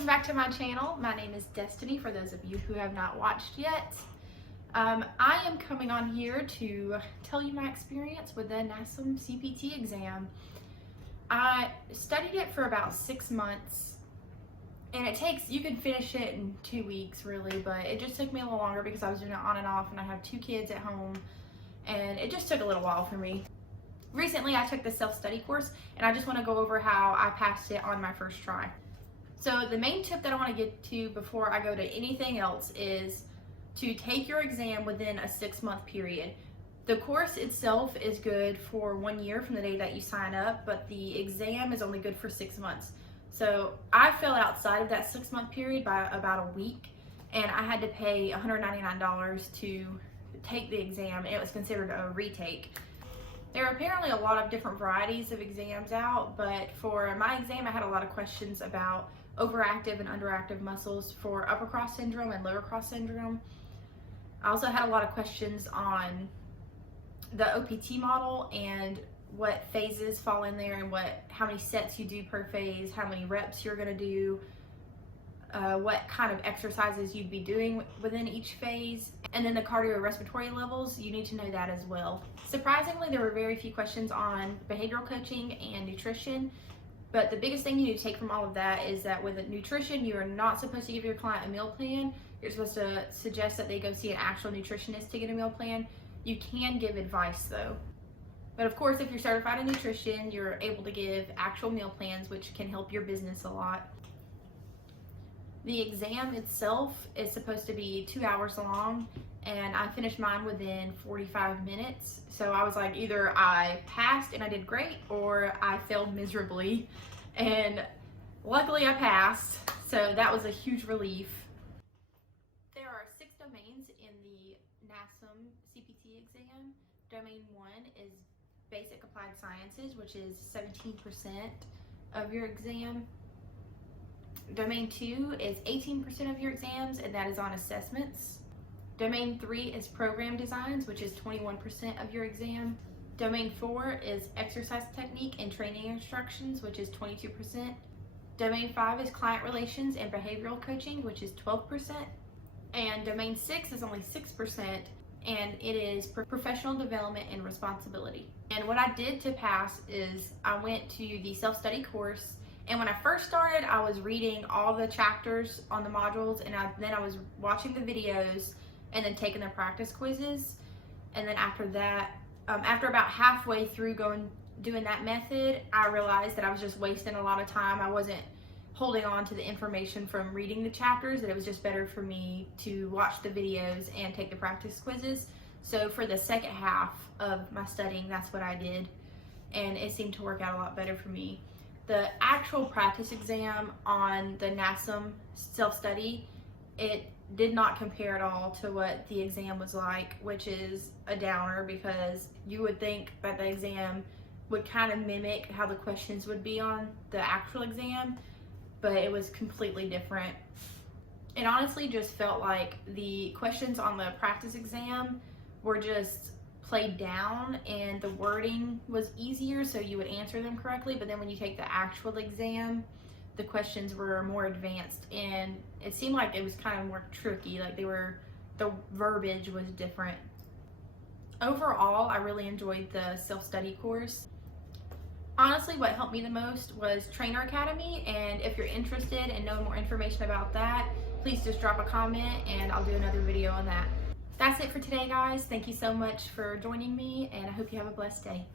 welcome back to my channel. My name is Destiny, for those of you who have not watched yet. I am coming on here to tell you my experience with the NASM CPT exam. I studied it for about 6 months, and you can finish it in 2 weeks really, but it just took me a little longer because I was doing it on and off, and I have 2 kids at home, and it just took a little while for me. Recently I took the self-study course, and I just want to go over how I passed it on my first try. So the main tip that I want to get to before I go to anything else is to take your exam within a 6-month period. The course itself is good for 1 year from the day that you sign up, but the exam is only good for 6 months. So I fell outside of that 6-month period by about a week, and I had to pay $199 to take the exam, and it was considered a retake. There are apparently a lot of different varieties of exams out, but for my exam I had a lot of questions about overactive and underactive muscles for upper cross syndrome and lower cross syndrome. I also had a lot of questions on the OPT model and what phases fall in there and how many sets you do per phase, how many reps you're going to do, what kind of exercises you'd be doing within each phase, and then the cardiorespiratory levels, you need to know that as well. Surprisingly, there were very few questions on behavioral coaching and nutrition, but the biggest thing you need to take from all of that is that with nutrition, you are not supposed to give your client a meal plan. You're supposed to suggest that they go see an actual nutritionist to get a meal plan. You can give advice though. But of course, if you're certified in nutrition, you're able to give actual meal plans, which can help your business a lot. The exam itself is supposed to be 2 hours long, and I finished mine within 45 minutes. So I was like, either I passed and I did great, or I failed miserably. And luckily I passed, so that was a huge relief. There are 6 domains in the NASM CPT exam. Domain 1 is Basic Applied Sciences, which is 17% of your exam. Domain 2 is 18% of your exams, and that is on assessments. Domain 3 is Program Designs, which is 21% of your exam. Domain 4 is Exercise Technique and Training Instructions, which is 22%. Domain 5 is Client Relations and Behavioral Coaching, which is 12%. And Domain 6 is only 6%, and it is Professional Development and Responsibility. And what I did to pass is I went to the self-study course, and when I first started, I was reading all the chapters on the modules, and then I was watching the videos and then taking the practice quizzes. And then after that, after about halfway through doing that method, I realized that I was just wasting a lot of time. I wasn't holding on to the information from reading the chapters, that it was just better for me to watch the videos and take the practice quizzes. So for the second half of my studying, that's what I did, and it seemed to work out a lot better for me. The actual practice exam on the NASM self-study, it did not compare at all to what the exam was like, which is a downer, because you would think that the exam would kind of mimic how the questions would be on the actual exam, but it was completely different. It honestly just felt like the questions on the practice exam were just played down, and the wording was easier so you would answer them correctly, but then when you take the actual exam, the questions were more advanced, and it seemed like it was kind of more tricky, like the verbiage was different. Overall, I really enjoyed the self-study course. Honestly, what helped me the most was Trainer Academy, and if you're interested and know more information about that, please just drop a comment and I'll do another video on that. That's it for today, guys. Thank you so much for joining me, and I hope you have a blessed day.